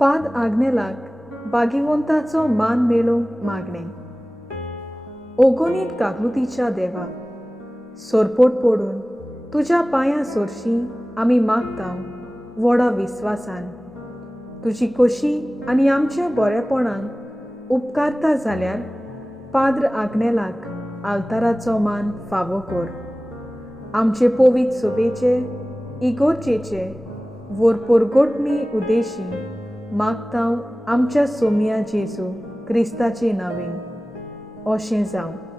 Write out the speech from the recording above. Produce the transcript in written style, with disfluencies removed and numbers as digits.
पाद आग्नेलाक भागिवंताचो मान मेळोवंक मागणें. ओगोनीत कागलुतीच्या देवा, सोरपोट पडून तुज्या पांयां सोरशीं आमी मागतांव व्हडा विस्वासान. तुजी खोशी आनी आमच्या बरेपणांक उपकारता जाल्यार पाद्र आग्नेलाक आल्ताराचो मान फावो कर. आमचे पवित्र सोबेचे इगोर्जेचे वरपोरगोटणी उद्देशी मागतांव आमच्या सोमया जेजू क्रिस्ताचे नांवें. अशें जावं.